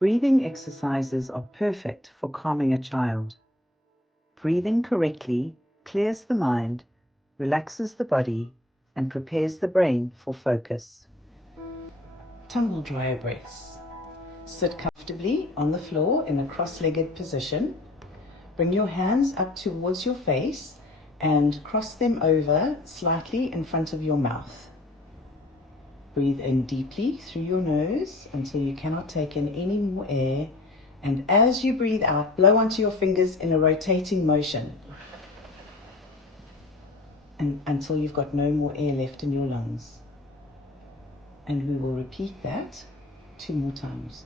Breathing exercises are perfect for calming a child. Breathing correctly clears the mind, relaxes the body, and prepares the brain for focus. Tumble dryer breaths. Sit comfortably on the floor in a cross-legged position. Bring your hands up towards your face and cross them over slightly in front of your mouth. Breathe in deeply through your nose until you cannot take in any more air, and as you breathe out, blow onto your fingers in a rotating motion and until you've got no more air left in your lungs. And we will repeat that 2 more times.